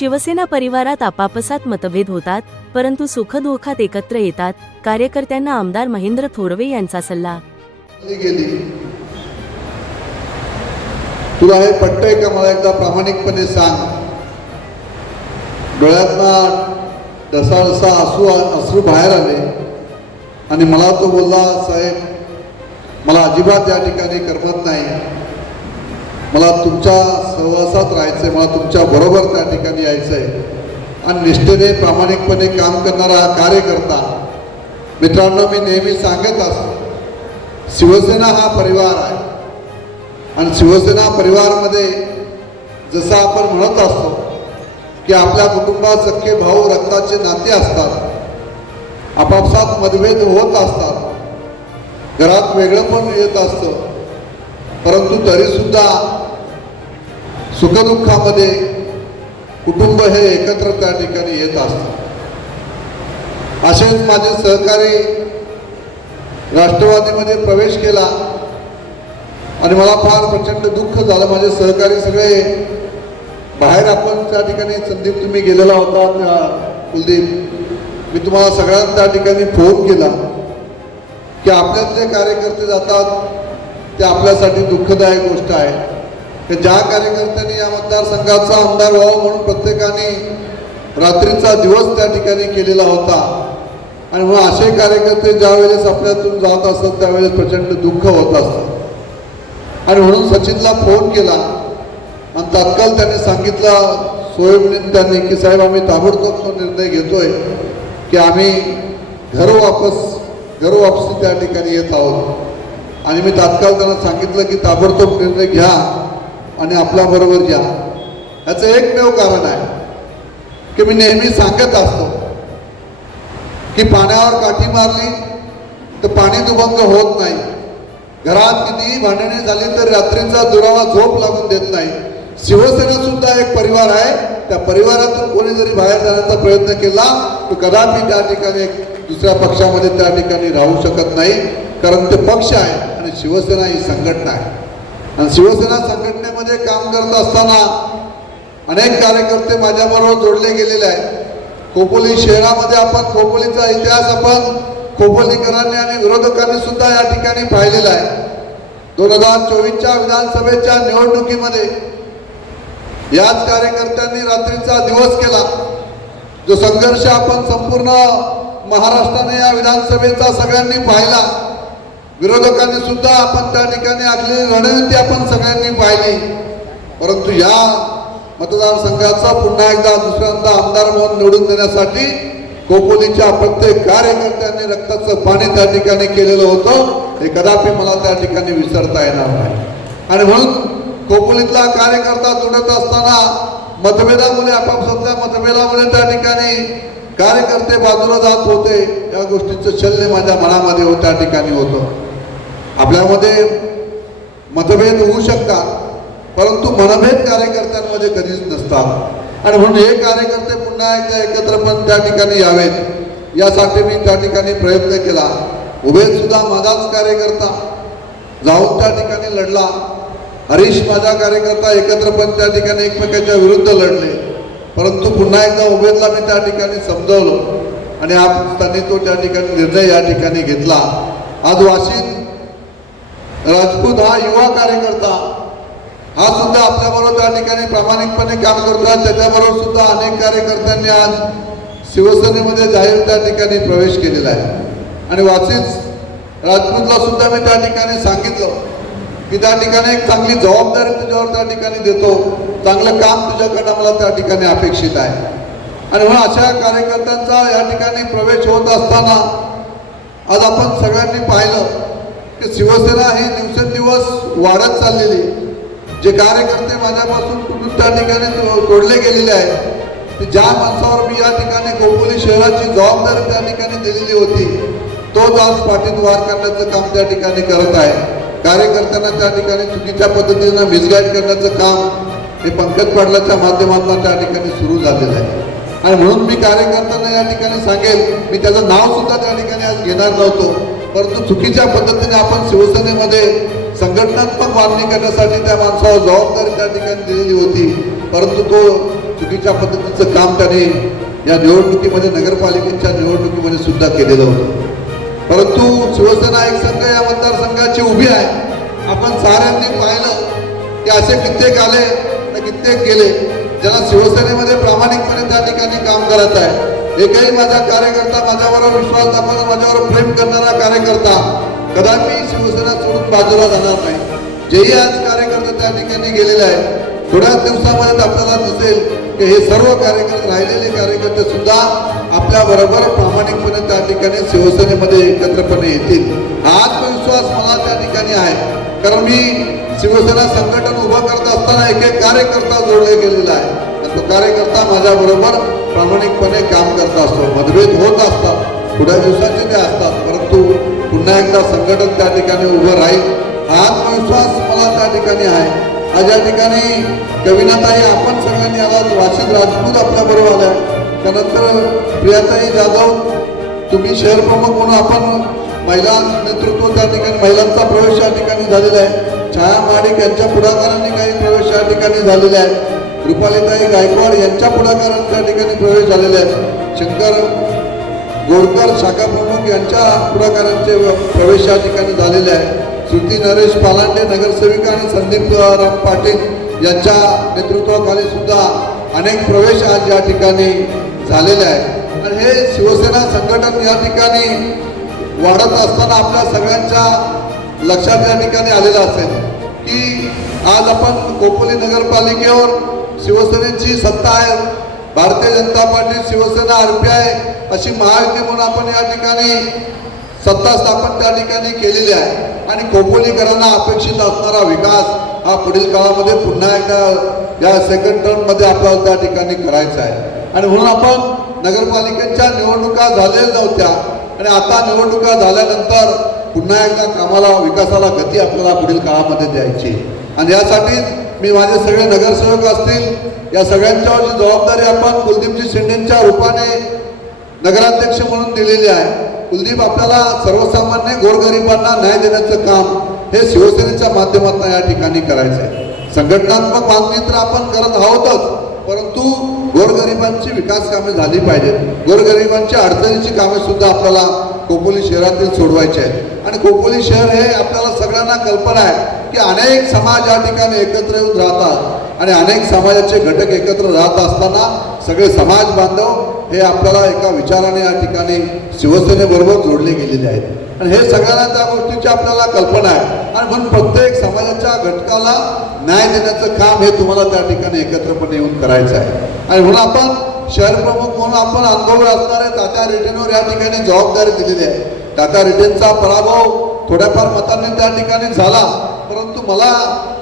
शिवसेना परिवारात आपापसात मतभेद होतात, परंतु सुखदुःखात एकत्र येतात. कार्यकर्त्यांना आमदार महेंद्र थोरवे यांचा सल्ला. गेली तुला हे पटतंय का? मला एकदा प्रामाणिकपणे सांग. डोळ्यातना ढसाढसा अश्रू बाहेर आले आणि मला तो बोलला, साहेब मला अजिबात या ठिकाणी करमत नाही, मला तुमच्या सहवासात राहायचंय, मला तुमच्या बरोबर त्या ठिकाणी यायचंय. आणि निष्ठेने प्रामाणिकपणे काम करणारा कार्यकर्ता. मित्रांनो, मी नेहमी सांगत असतो, शिवसेना हा परिवार आहे आणि शिवसेना परिवारमध्ये जसं आपण म्हणत असतो की आपल्या कुटुंबात सख्खे भाऊ रक्ताचे नाते असतात, आपापसात मतभेद होत असतात, घरात वेगळं पण येत असतं, परंतु तरीसुद्धा सुखदुःखामध्ये कुटुंब हे एकत्र त्या ठिकाणी येत असतात. असेच माझे सहकारी राष्ट्रवादीमध्ये प्रवेश केला आणि मला फार प्रचंड दुःख झालं. माझे सहकारी सगळे बाहेर, आपण त्या ठिकाणी संदीप तुम्ही गेलेला होता, कुलदीप, मी तुम्हाला सगळ्यांना त्या ठिकाणी फोन केला की आपल्यातले कार्यकर्ते जातात ते आपल्यासाठी दुःखदायक गोष्ट आहे. की ज्या कार्यकर्त्यांनी या मतदारसंघाचा आमदार व्हावं म्हणून प्रत्येकाने रात्रीचा दिवस त्या ठिकाणी केलेला होता आणि मग असे कार्यकर्ते ज्या वेळेस आपल्यातून जात असतात त्यावेळेस प्रचंड दुःख होत असतं. आणि म्हणून सचिनला फोन केला आणि तात्काळ त्यांनी सांगितलं, सोयीनिमित्ताने, की साहेब आम्ही ताबडतोब तो निर्णय घेतोय की आम्ही घरोवापसी त्या ठिकाणी येत आहोत. आणि मी तात्काळ त्यांना सांगितलं की ताबडतोब निर्णय घ्या आणि आपल्याबरोबर घ्या. याचं एकमेव कारण आहे की मी नेहमी सांगत असतो की पाण्यावर काठी मारली तर पाणी दुभंग होत नाही. घरात कितीही भांडणे झाली तर रात्रीचा दुरावा झोप लागून देत नाही. शिवसेना सुद्धा एक परिवार आहे. त्या परिवारातून कोणी जरी बाहेर जाण्याचा प्रयत्न केला तर कदापि त्या ठिकाणी दुसऱ्या पक्षामध्ये त्या ठिकाणी राहू शकत नाही, कारण ते पक्ष आहे आणि शिवसेना ही संघटना आहे. आणि शिवसेना संघटनेमध्ये काम करत असताना अनेक कार्यकर्ते माझ्याबरोबर जोडले गेलेले आहेत. खोपोली शहरामध्ये आपण खोपोलीचा इतिहास आपण खोपोलीकरांनी आणि विरोधकांनी सुद्धा या ठिकाणी पाहिलेला आहे. 2024च्या विधानसभेच्या निवडणुकीमध्ये याच कार्यकर्त्यांनी रात्रीचा दिवस केला. जो संघर्ष आपण संपूर्ण महाराष्ट्राने या विधानसभेचा सगळ्यांनी पाहिला, विरोधकांनी सुद्धा आपण त्या ठिकाणी आखलेली रणनीती आपण सगळ्यांनी पाहिली. परंतु या मतदारसंघाचा पुन्हा एकदा दुसऱ्यांदा आमदार म्हणून निवडून देण्यासाठी खोपोलीच्या प्रत्येक कार्यकर्त्यांनी रक्ताचं पाणी त्या ठिकाणी केलेलं होतं. हे कदापि मला त्या ठिकाणी विसरता येणार नाही. आणि म्हणून खोपोलीतला कार्यकर्ता जोडत असताना मतभेदामुळे, आपापसातल्या मतभेदामुळे त्या ठिकाणी कार्यकर्ते बाजूला जात होते. या गोष्टीचं शल्य माझ्या मनामध्ये त्या ठिकाणी होतं. आपल्यामध्ये मतभेद होऊ शकतात, परंतु मनभेद कार्यकर्त्यांमध्ये कधीच नसतात. आणि म्हणून हे कार्यकर्ते पुन्हा एकदा एकत्र पण त्या ठिकाणी यावेत यासाठी मी त्या ठिकाणी प्रयत्न केला. उभेद सुद्धा माझाच कार्यकर्ता जाऊन त्या ठिकाणी लढला. हरीश माझा कार्यकर्ता एकत्र पण त्या ठिकाणी एकमेकांच्या विरुद्ध लढले. परंतु पुन्हा एकदा उभेदला मी त्या ठिकाणी समजावलं आणि त्यांनी तो त्या ठिकाणी निर्णय या ठिकाणी घेतला. आज वाशिम राजपूत हा युवा कार्यकर्ता हा सुद्धा आपल्याबरोबर त्या ठिकाणी प्रामाणिकपणे काम करतात. त्याच्याबरोबर सुद्धा अनेक कार्यकर्त्यांनी आज शिवसेनेमध्ये जाहीर त्या ठिकाणी प्रवेश केलेला आहे. आणि वाशिम राजपूतला सुद्धा मी त्या ठिकाणी सांगितलं की त्या ठिकाणी एक चांगली जबाबदारी तुझ्यावर त्या ठिकाणी देतो, चांगलं काम तुझ्याकडे मला त्या ठिकाणी अपेक्षित आहे. आणि म्हणून अशा कार्यकर्त्यांचा या ठिकाणी प्रवेश होत असताना आज आपण सगळ्यांनी पाहिलं की शिवसेना ही दिवसेंदिवस वाढत चाललेली. जे कार्यकर्ते माझ्यापासून कुठून त्या ठिकाणी तोडले गेलेले आहेत, ते ज्या माणसावर मी या ठिकाणी खोपोली शहराची जबाबदारी त्या ठिकाणी दिलेली होती, तोच आज पाठीत वार करण्याचं काम त्या ठिकाणी करत आहे. कार्यकर्त्यांना त्या ठिकाणी चुकीच्या पद्धतीनं मिसगाईड करण्याचं काम हे पंकज पाटलाच्या माध्यमातून त्या ठिकाणी सुरू झालेलं आहे. आणि म्हणून मी कार्यकर्त्यांना या ठिकाणी सांगेल, मी त्याचं नाव सुद्धा त्या ठिकाणी आज घेणार नव्हतो, परंतु चुकीच्या पद्धतीने आपण शिवसेनेमध्ये संघटनात्मक मागणी करण्यासाठी त्या माणसावर जबाबदारी त्या ठिकाणी दिलेली होती, परंतु तो चुकीच्या पद्धतीचं काम त्यांनी या निवडणुकीमध्ये नगरपालिकेच्या निवडणुकीमध्ये सुद्धा केलेलं होतं. परंतु शिवसेना एक संघ या मतदारसंघाची उभी आहे. आपण साऱ्यांनी पाहिलं की असे कित्येक आले तर कित्येक गेले ज्यांना शिवसेनेमध्ये प्रामाणिकपणे त्या ठिकाणी काम करत आहे. एकही माझा कार्यकर्ता माझ्याबरोबर विश्वास दाखवणारा, माझ्यावर प्रेम करणारा कार्यकर्ता कदापि शिवसेना सोडून बाजूला जाणार नाही. जेही आज कार्यकर्ते त्या ठिकाणी गेलेले आहेत, थोड्याच दिवसामध्ये आपल्याला दिसेल की हे सर्व कार्यकर्ते, राहिलेले कार्यकर्ते सुद्धा आपल्या बरोबर प्रामाणिकपणे त्या ठिकाणी शिवसेनेमध्ये एकत्रपणे येतील. हा आत्मविश्वास मला त्या ठिकाणी आहे. कारण मी शिवसेना संघटन उभं करत असताना एक एक कार्यकर्ता जोडले गेलेला आहे आणि तो कार्यकर्ता माझ्या बरोबर प्रामाणिकपणे काम करत असतो. मतभेद होत असतात, थोड्या दिवसाचे ते असतात, परंतु पुन्हा एकदा संघटन त्या ठिकाणी उभं राहील हा आत्मविश्वास मला त्या ठिकाणी आहे. आज या ठिकाणी कविनाताई आपण सगळ्यांनी आलात, वाशिद राजपूत आपल्या बरोबर आल्या, त्यानंतर प्रियाताई जाधव, तुम्ही शहर प्रमुख म्हणून आपण महिला नेतृत्व त्या ठिकाणी, महिलांचा प्रवेश या ठिकाणी झालेला आहे. छाया महाडिक यांच्या पुढाकाराने काही प्रवेश या ठिकाणी झालेले आहेत. रुपालीताई गायकवाड यांच्या पुढाकाराने त्या ठिकाणी प्रवेश झालेले आहेत. शंकर गोडकर शाखा प्रमुख यांच्या पुढाकारांचे प्रवेश या ठिकाणी झालेले आहे. श्रुती नरेश पालांडे नगरसेविका आणि संदीप राम पाटील यांच्या नेतृत्वाखाली सुद्धा अनेक प्रवेश आज या ठिकाणी झालेले आहेत. आणि हे शिवसेना संघटन या ठिकाणी वाढत असताना आपल्या सगळ्यांच्या लक्षात या ठिकाणी आलेलं असेल की आज आपण खोपोली नगरपालिकेवर शिवसेनेची सत्ता आहे. भारतीय जनता पार्टी, शिवसेना, RPI अशी महायुती म्हणून आपण या ठिकाणी सत्ता स्थापन त्या ठिकाणी केलेली आहे. आणि खोपोलीकरांना अपेक्षित असणारा विकास हा पुढील काळामध्ये पुन्हा एकदा या सेकंड टर्ममध्ये आपल्याला त्या ठिकाणी करायचा आहे. आणि म्हणून आपण नगरपालिकेच्या निवडणुका झालेल्या नव्हत्या आणि आता निवडणुका झाल्यानंतर पुन्हा एकदा कामाला, विकासाला गती आपल्याला पुढील काळामध्ये द्यायची. आणि यासाठी मी माझे सगळे नगरसेवक असतील, या सगळ्यांच्यावर जी जबाबदारी आपण कुलदीपजी शिंदेच्या रूपाने नगराध्यक्ष म्हणून दिलेली आहे. कुलदीप आपल्याला सर्वसामान्य गोरगरिबांना न्याय देण्याचं काम हे शिवसेनेच्या माध्यमातून या ठिकाणी करायचं आहे. संघटनात्मक मागणी तर आपण करत आहोतच, परंतु गोरगरिबांची विकास कामे झाली पाहिजेत. गोरगरिबांच्या अडचणीची कामे सुद्धा आपल्याला खोपोली शहरातील सोडवायचे आहेत. आणि खोपोली शहर हे आपल्याला सगळ्यांना कल्पना आहे की अनेक समाज या ठिकाणी एकत्र येऊन राहतात आणि अनेक समाजाचे घटक एकत्र राहत असताना सगळे समाज बांधव हे आपल्याला एका विचाराने या ठिकाणी शिवसेनेबरोबर जोडले गेलेले आहेत. आणि हे सगळ्यांना त्या गोष्टीची आपल्याला कल्पना आहे. आणि म्हणून प्रत्येक समाजाच्या घटकाला न्याय देण्याचं काम हे तुम्हाला त्या ठिकाणी एकत्रपणे येऊन करायचं आहे. आणि म्हणून आपण शहर प्रमुख म्हणून आपण अनुभव असणारे तात्या रेड्डींवर या ठिकाणी जबाबदारी दिलेली आहे. तात्या रेड्डींचा पराभव थोड्याफार मतांनी त्या ठिकाणी झाला, परंतु मला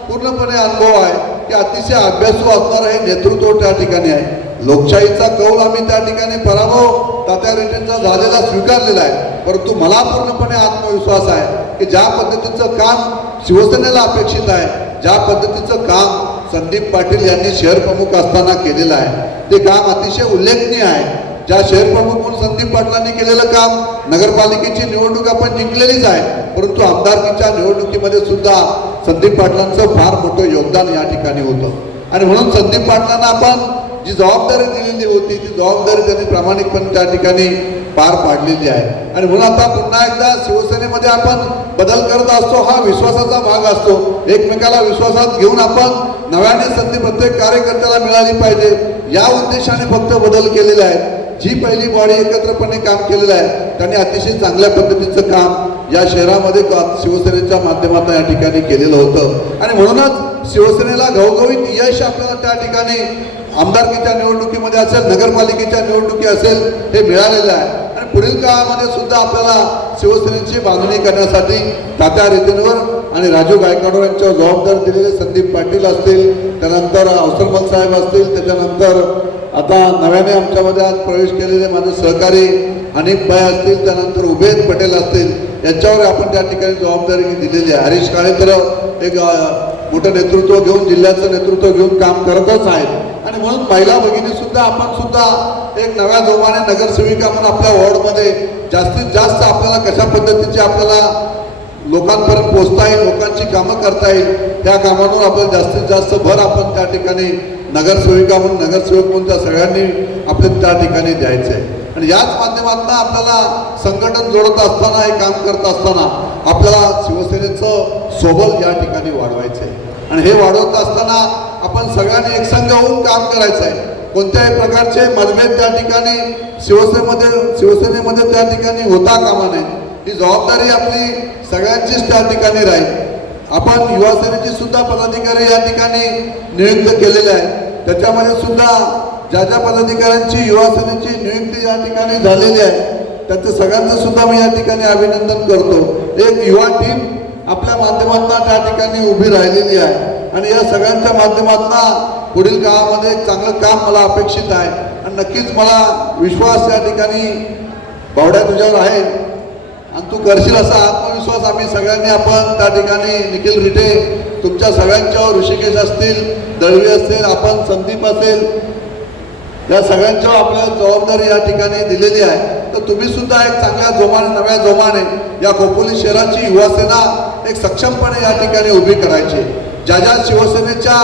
पूर्णपणे अनुभव आहे की अतिशय अभ्यासू असणारं हे नेतृत्व त्या ठिकाणी आहे. लोकशाहीचा कौल आम्ही त्या ठिकाणी पराभव तात्या रेड्डींचा झालेला स्वीकारलेला आहे, परंतु मला पूर्णपणे आत्मविश्वास आहे की ज्या पद्धतीचं काम शिवसेनेला अपेक्षित आहे, ज्या पद्धतीचं काम संदीप पाटील यांनी शहर प्रमुख असताना केलेलं आहे ते काम अतिशय उल्लेखनीय आहे. ज्या शहर प्रमुख म्हणून संदीप पाटलांनी केलेलं काम, नगरपालिकेची निवडणूक आपण जिंकलेलीच आहे, परंतु आमदारकीच्या निवडणुकीमध्ये सुद्धा संदीप पाटलांचं फार मोठं योगदान या ठिकाणी होतं. आणि म्हणून संदीप पाटलांना आपण जी जबाबदारी दिलेली होती ती जबाबदारी त्यांनी प्रामाणिकपणे त्या ठिकाणी पार पाडलेली आहे. आणि म्हणून आता पुन्हा एकदा शिवसेनेमध्ये आपण बदल करत असतो, हा विश्वासाचा भाग असतो. एकमेकाला विश्वासात घेऊन आपण नव्याने संधी प्रत्येक कार्यकर्त्याला मिळाली पाहिजे या उद्देशाने फक्त बदल केलेले आहेत. जी पहिली बॉडी एकत्रपणे काम केलेलं आहे त्यांनी अतिशय चांगल्या पद्धतीचं काम या शहरामध्ये शिवसेनेच्या माध्यमातून या ठिकाणी केलेलं होतं. आणि म्हणूनच शिवसेनेला घवघवीत यश आपल्याला त्या ठिकाणी आमदारकीच्या निवडणुकीमध्ये असेल, नगरपालिकेच्या निवडणुकी असेल, हे मिळालेलं आहे. आणि पुढील काळामध्ये सुद्धा आपल्याला शिवसेनेची बांधणी करण्यासाठी तात्या रेड्डींवर आणि राजू गायकवाड यांच्यावर जबाबदारी दिलेले संदीप पाटील असतील, त्यानंतर अवसरमल साहेब असतील, त्याच्यानंतर आता नव्याने आमच्यामध्ये आज प्रवेश केलेले माझे सहकारी हनीफ भाई असतील, त्यानंतर उबेद पटेल असतील, यांच्यावर आपण त्या ठिकाणी जबाबदारी दिलेली आहे. हरीश काळे तर एक मोठं नेतृत्व घेऊन, जिल्ह्याचं नेतृत्व घेऊन काम करतच आहेत. आणि म्हणून महिला भगिनी सुद्धा आपण सुद्धा एक नव्या जोमाने नगरसेविका म्हणून आपल्या वॉर्डमध्ये जास्तीत जास्त आपल्याला कशा पद्धतीचे आपल्याला लोकांपर्यंत पोहोचता येईल, लोकांची कामं करता येईल, त्या कामांवर आपण जास्तीत जास्त भर आपण त्या ठिकाणी नगरसेविका म्हणून नगरसेवक म्हणून त्या सगळ्यांनी आपल्या त्या ठिकाणी द्यायचं आहे. आणि याच माध्यमातून आपल्याला संघटन जोडत असताना हे काम करत असताना आपल्याला शिवसेनेचं सोबत या ठिकाणी वाढवायचं आहे. आणि हे वाढवत असताना आपण सगळ्यांनी एकसंघ होऊन काम करायचं आहे. कोणत्याही प्रकारचे मतभेद त्या ठिकाणी शिवसेनेमध्ये त्या ठिकाणी होता कामा नये. ही जबाबदारी आपली सगळ्यांचीच त्या ठिकाणी राहील. आपण युवा सेनेचे सुद्धा पदाधिकारी या ठिकाणी नियुक्त केलेले आहे. त्याच्यामध्ये सुद्धा ज्या ज्या पदाधिकाऱ्यांची युवा सेनेची नियुक्ती या ठिकाणी झालेली आहे त्यांचं सगळ्यांचं सुद्धा मी या ठिकाणी अभिनंदन करतो. एक युवा टीम आपल्या माध्यमातून त्या ठिकाणी उभी राहिलेली आहे आणि या सगळ्यांच्या माध्यमातून पुढील काळामध्ये एक चांगलं काम मला अपेक्षित आहे. आणि नक्कीच मला विश्वास या ठिकाणी बावड्या तुझ्यावर आहे आणि तू करशील असा आत्मविश्वास आम्ही सगळ्यांनी आपण त्या ठिकाणी निखिल रिठे तुमच्या सगळ्यांच्यावर, ऋषिकेश असतील, दळवी असतील, आपण संदीप असेल, या सगळ्यांच्यावर आपल्याला जबाबदारी या ठिकाणी दिलेली आहे. तर तुम्ही सुद्धा एक चांगल्या जोमाने, नव्या जोमाने या खोपोली शहराची युवासेना एक सक्षमपणे या ठिकाणी उभी करायची. ज्या ज्या शिवसेनेच्या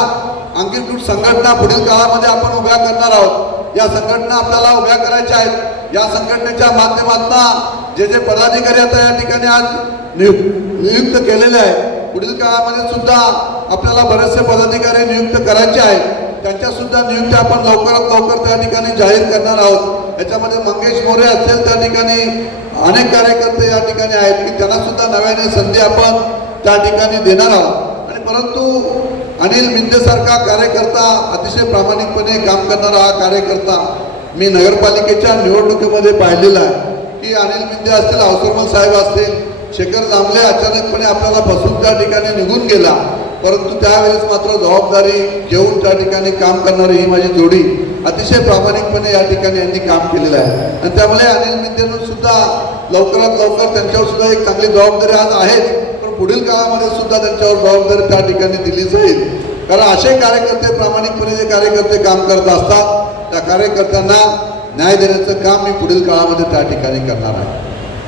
अंगीकृत संघटना पुढील काळामध्ये आपण उभ्या करणार आहोत, या संघटना आपल्याला उभ्या करायच्या आहेत. या संघटनेच्या माध्यमातून जे जे पदाधिकारी आता या ठिकाणी आज नियुक्त केलेले आहेत, पुढील काळामध्ये सुद्धा आपल्याला बरेचसे पदाधिकारी नियुक्त करायचे आहेत. त्यांच्या सुद्धा नियुक्ती आपण लवकरात लवकर त्या ठिकाणी जाहीर करणार आहोत. याच्यामध्ये मंगेश मोरे असतील, त्या ठिकाणी अनेक कार्यकर्ते या ठिकाणी आहेत की त्यांना सुद्धा नव्याने संधी आपण त्या ठिकाणी देणार आहोत. आणि परंतु अनिल मिंदेसारखा कार्यकर्ता, अतिशय प्रामाणिकपणे काम करणारा हा कार्यकर्ता मी नगरपालिकेच्या निवडणुकीमध्ये पाहिलेला आहे की अनिल मिंदे असतील, अवसरमल साहेब असतील, शेखर जांभळे अचानकपणे आपल्याला फसवून त्या ठिकाणी निघून गेला. परंतु त्यावेळेस मात्र जबाबदारी घेऊन त्या ठिकाणी काम करणारी ही माझी जोडी अतिशय प्रामाणिकपणे या ठिकाणी यांनी काम केलेलं आहे. आणि त्यामुळे अनिल मिंदेंना सुद्धा लवकरात लवकर त्यांच्यावर सुद्धा एक चांगली जबाबदारी आज आहेच, पण पुढील काळामध्ये सुद्धा त्यांच्यावर जबाबदारी त्या ठिकाणी दिली जाईल. कारण असे कार्यकर्ते, प्रामाणिकपणे जे कार्यकर्ते काम करत असतात त्या कार्यकर्त्यांना न्याय देण्याचं काम मी पुढील काळामध्ये त्या ठिकाणी करणार आहे.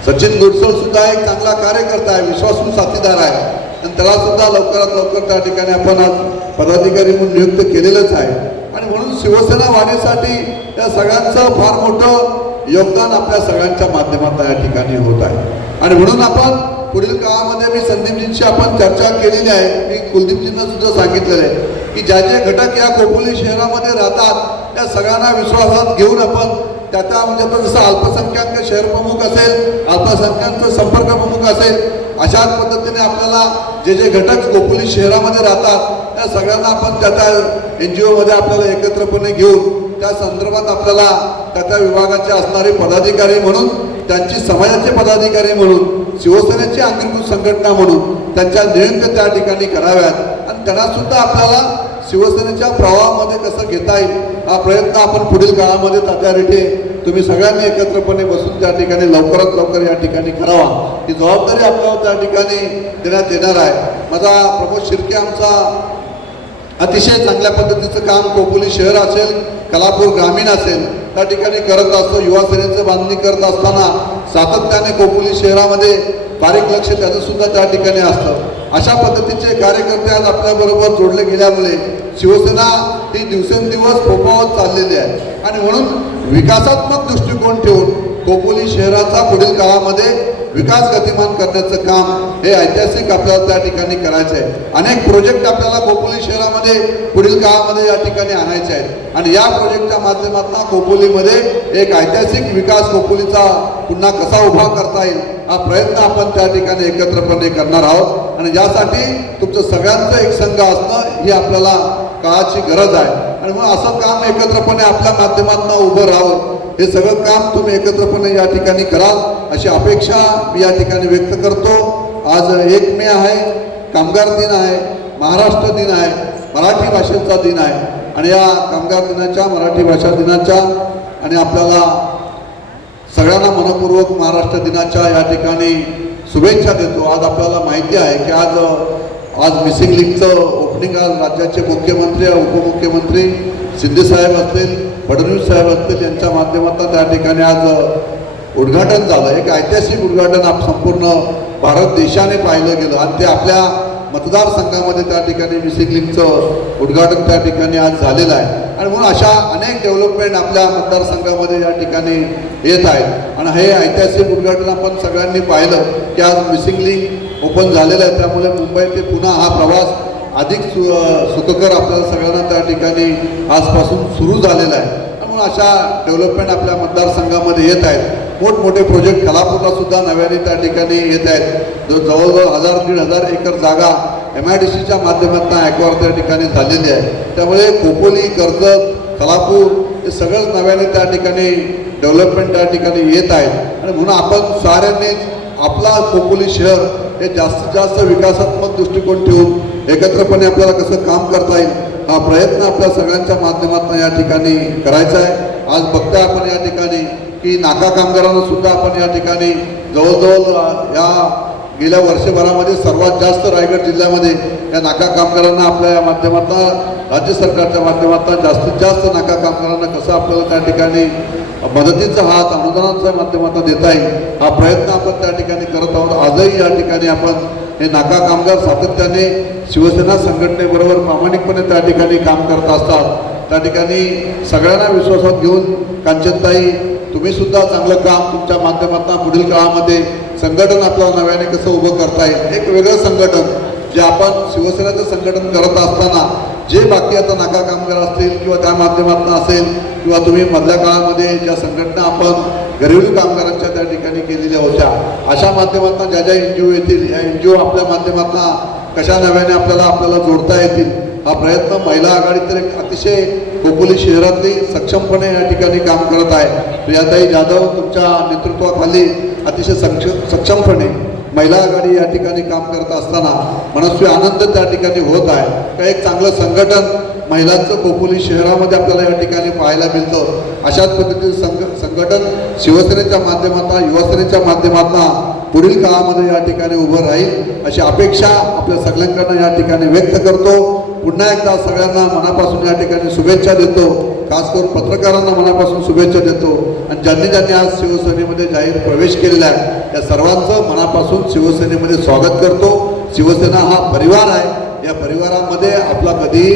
सचिन गुडसोळ सुद्धा एक चांगला कार्यकर्ता आहे, विश्वासू साथीदार आहे आणि त्याला सुद्धा लवकरात लवकर त्या ठिकाणी आपण आज पदाधिकारी म्हणून नियुक्त केलेलंच आहे. आणि म्हणून शिवसेना वाढीसाठी या सगळ्यांचं फार मोठं योगदान आपल्या सगळ्यांच्या माध्यमातून या ठिकाणी होत आहे. आणि म्हणून आपण पुढील काळामध्ये मी संदीपजींशी आपण चर्चा केलेली आहे. मी कुलदीपजींना सुद्धा सांगितलेलं आहे की ज्या जे घटक या खोपोली शहरामध्ये राहतात त्या सगळ्यांना विश्वासात घेऊन आपण त्याचा म्हणजे आता जसं अल्पसंख्याक शहर प्रमुख असेल, अल्पसंख्याक संपर्क प्रमुख असेल, अशाच पद्धतीने आपल्याला जे जे घटक खोपोली शहरामध्ये राहतात त्या सगळ्यांना आपण त्याच्या NGOमध्ये आपल्याला एकत्रपणे घेऊन त्या संदर्भात आपल्याला त्याच्या विभागाचे असणारे पदाधिकारी म्हणून, त्यांची समाजाचे पदाधिकारी म्हणून, शिवसेनेची अंगीकृत संघटना म्हणून त्यांच्या नियुक्त्या त्या ठिकाणी कराव्यात आणि त्यांना सुद्धा आपल्याला शिवसेनेच्या प्रवाहामध्ये कसं घेता येईल हा प्रयत्न आपण पुढील काळामध्ये तात्या रिठे तुम्ही सगळ्यांनी एकत्रपणे बसून त्या ठिकाणी लवकरात लवकर या ठिकाणी करावा. ही जबाबदारी आपल्याला त्या ठिकाणी देण्यात येणार आहे. माझा प्रमोद शिर्के आमचा अतिशय चांगल्या पद्धतीचं काम खोपोली शहर असेल, कलापूर ग्रामीण असेल त्या ठिकाणी करत असतो. युवा सेनेचं बांधणी करत असताना सातत्याने खोपोली शहरामध्ये बारीक लक्ष त्याचं सुद्धा त्या ठिकाणी असतं. अशा पद्धतीचे कार्यकर्ते आज आपल्याबरोबर जोडले गेल्यामुळे शिवसेना ही दिवसेंदिवस फोफावत चाललेली आहे. आणि म्हणून विकासात्मक दृष्टिकोन ठेवून खोपोली शहराचा पुढील काळामध्ये विकास गतिमान करण्याचं काम हे ऐतिहासिक आपल्याला त्या ठिकाणी करायचं आहे. अनेक प्रोजेक्ट आपल्याला खोपोली शहरामध्ये पुढील काळामध्ये या ठिकाणी आणायचे आहेत आणि या प्रोजेक्टच्या माध्यमातून खोपोलीमध्ये एक ऐतिहासिक विकास खोपोलीचा पुन्हा कसा उभा करता येईल हा प्रयत्न आपण त्या ठिकाणी एकत्रपणे करणार आहोत. आणि यासाठी तुमचं सगळ्यांचं एक संघ असणं ही आपल्याला काळाची गरज आहे. आणि म्हणून असं काम एकत्रपणे आपल्या माध्यमातून उभं राहावं हे सगळं काम तुम्ही एकत्रपणे या ठिकाणी कराल अशी अपेक्षा मी या ठिकाणी व्यक्त करतो. आज 1 मे आहे, कामगार दिन आहे, महाराष्ट्र दिन आहे, मराठी भाषेचा दिन आहे आणि या कामगार दिनाच्या, मराठी भाषा दिनाच्या आणि आपल्याला सगळ्यांना मनपूर्वक महाराष्ट्र दिनाच्या या ठिकाणी शुभेच्छा देतो. आज आपल्याला माहिती आहे की आज मिसिंग लिंकचं ओपनिंग आज राज्याचे मुख्यमंत्री, उपमुख्यमंत्री शिंदेसाहेब असतील, फडणवीस साहेब असतील यांच्या माध्यमातून त्या ठिकाणी आज उद्घाटन झालं. एक ऐतिहासिक उद्घाटन संपूर्ण भारत देशाने पाहिलं गेलं आणि ते आपल्या मतदारसंघामध्ये त्या ठिकाणी मिसिंग लिंकचं उद्घाटन त्या ठिकाणी आज झालेलं आहे. आणि म्हणून अशा अनेक डेव्हलपमेंट आपल्या मतदारसंघामध्ये या ठिकाणी येत आहेत. आणि हे ऐतिहासिक उद्घाटन आपण सगळ्यांनी पाहिलं की आज मिसिंग लिंक ओपन झालेलं आहे. त्यामुळे मुंबई ते पुन्हा हा प्रवास अधिक सुखकर आपल्याला सगळ्यांना त्या ठिकाणी आजपासून सुरू झालेला आहे. म्हणून अशा डेव्हलपमेंट आपल्या मतदारसंघामध्ये येत आहेत. मोठमोठे प्रोजेक्ट खालापूरला सुद्धा नव्याने त्या ठिकाणी येत आहेत. जवळजवळ 1000-1500 एकर जागा MIDCच्या माध्यमातून ॲक्वायर त्या ठिकाणी झालेली आहे. त्यामुळे खोपोली, कर्जत, खालापूर हे सगळंच नव्याने त्या ठिकाणी डेव्हलपमेंट त्या ठिकाणी येत आहेत. आणि म्हणून आपण साऱ्यांनीच आपला खोपोली शहर हे जास्तीत जास्त विकासात्मक दृष्टिकोन ठेवून एकत्रपणे आपल्याला कसं काम करता येईल हा प्रयत्न आपल्या सगळ्यांच्या माध्यमातून या ठिकाणी करायचा आहे. आज बघताय आपण या ठिकाणी की नाका कामगारांना सुद्धा आपण या ठिकाणी जवळजवळ या गेल्या वर्षभरामध्ये सर्वात जास्त रायगड जिल्ह्यामध्ये या नाका कामगारांना आपल्या या माध्यमातून राज्य सरकारच्या माध्यमातून जास्तीत जास्त नाका कामगारांना कसं आपल्याला त्या ठिकाणी मदतीचा हात अनुदानाच्या माध्यमातून देता येईल हा प्रयत्न आपण त्या ठिकाणी करत आहोत. आजही या ठिकाणी आपण हे नाका कामगार सातत्याने शिवसेना संघटनेबरोबर प्रामाणिकपणे त्या ठिकाणी काम करत असतात. त्या ठिकाणी सगळ्यांना विश्वासात घेऊन कांचनताई तुम्ही सुद्धा चांगलं काम तुमच्या माध्यमातून पुढील काळामध्ये संघटन आपल्याला नव्याने कसं उभं करता येईल एक वेगळं संघटन जे आपण शिवसेनेचं संघटन करत असताना जे बाकी आता नाका कामगार असतील किंवा त्या माध्यमातून असेल किंवा तुम्ही मधल्या काळामध्ये ज्या संघटना आपण घरेलू कामगारांच्या त्या ठिकाणी केलेल्या होत्या अशा माध्यमातून ज्या NGO येतील या NGO आपल्या माध्यमातून कशा नव्याने आपल्याला जोडता येतील हा प्रयत्न महिला आघाडी तर एक अतिशय खोपोली शहरातली सक्षमपणे या ठिकाणी काम करत आहे. प्रियाताई जाधव तुमच्या नेतृत्वाखाली अतिशय सक्षमपणे महिला आघाडी या ठिकाणी काम करत असताना मनस्वी आनंद त्या ठिकाणी होत आहे. का एक चांगलं संघटन महिलांचं खोपोली शहरामध्ये आपल्याला या ठिकाणी पाहायला मिळतं. अशाच पद्धतीचं संघटन शिवसेनेच्या माध्यमातून युवासेनेच्या माध्यमातून पुढील काळामध्ये या ठिकाणी उभं राहील अशी अपेक्षा आपल्या सगळ्यांकडनं या ठिकाणी व्यक्त करतो. पुन्हा एकदा सगळ्यांना मनापासून या ठिकाणी शुभेच्छा देतो. खास करून पत्रकारांना मनापासून शुभेच्छा देतो. आणि ज्यांनी आज शिवसेनेमध्ये जाहीर प्रवेश केलेला आहे त्या सर्वांचं मनापासून शिवसेनेमध्ये स्वागत करतो. शिवसेना हा परिवार आहे. या परिवारामध्ये आपला कधी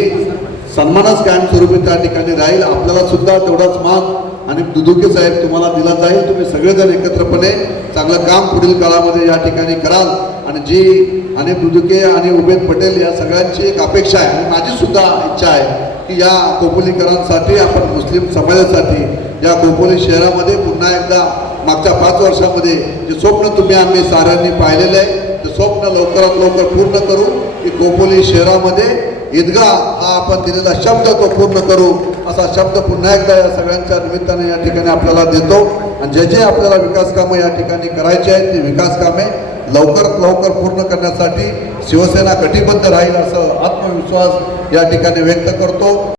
सन्मानच कायमस्वरूपी त्या ठिकाणी राहील. आपल्याला सुद्धा तेवढाच मान आणि दुदुके साहेब तुम्हाला दिला जाईल. तुम्ही सगळेजण एकत्रपणे चांगलं काम पुढील काळामध्ये या ठिकाणी कराल. आणि जी आणि दुदुके आणि उमेद पटेल या सगळ्यांची एक अपेक्षा आहे आणि माझी सुद्धा इच्छा आहे की या खोपोलीकरांसाठी आपण मुस्लिम समाजासाठी या खोपोली शहरामध्ये पुन्हा एकदा मागच्या 5 वर्षामध्ये जे स्वप्न तुम्ही आम्ही साऱ्यांनी पाहिलेलं आहे ते स्वप्न लवकरात लवकर पूर्ण करू की खोपोली शहरामध्ये ईदगाह हा आपण दिलेला शब्द तो पूर्ण करू असा शब्द पुन्हा एकदा या सगळ्यांच्या निमित्ताने या ठिकाणी आपल्याला देतो. आणि जे आपल्याला विकास कामं या ठिकाणी करायची आहेत ती विकास कामे लवकरात लवकर पूर्ण करण्यासाठी शिवसेना कटिबद्ध राहील असं आत्मविश्वास या ठिकाणी व्यक्त करतो.